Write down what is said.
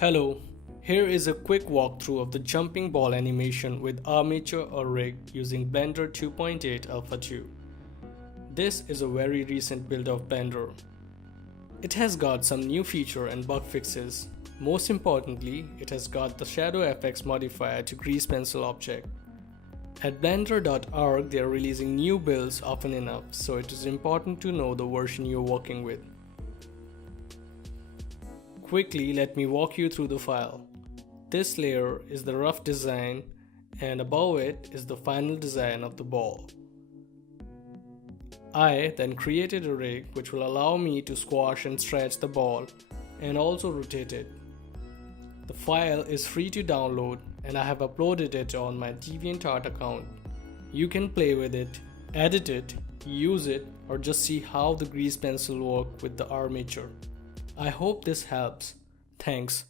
Hello, here is a quick walkthrough of the jumping ball animation with Armature or rig using Blender 2.8 Alpha 2. This is a very recent build of Blender. It has got some new feature and bug fixes. Most importantly, it has got the Shadow FX modifier to grease pencil object. At blender.org they are releasing new builds often enough, so it is important to know the version you're working with. Quickly, let me walk you through the file. This layer is the rough design and above it is the final design of the ball. I then created a rig which will allow me to squash and stretch the ball and also rotate it. The file is free to download and I have uploaded it on my DeviantArt account. You can play with it, edit it, use it, or just see how the grease pencil works with the armature. I hope this helps. Thanks.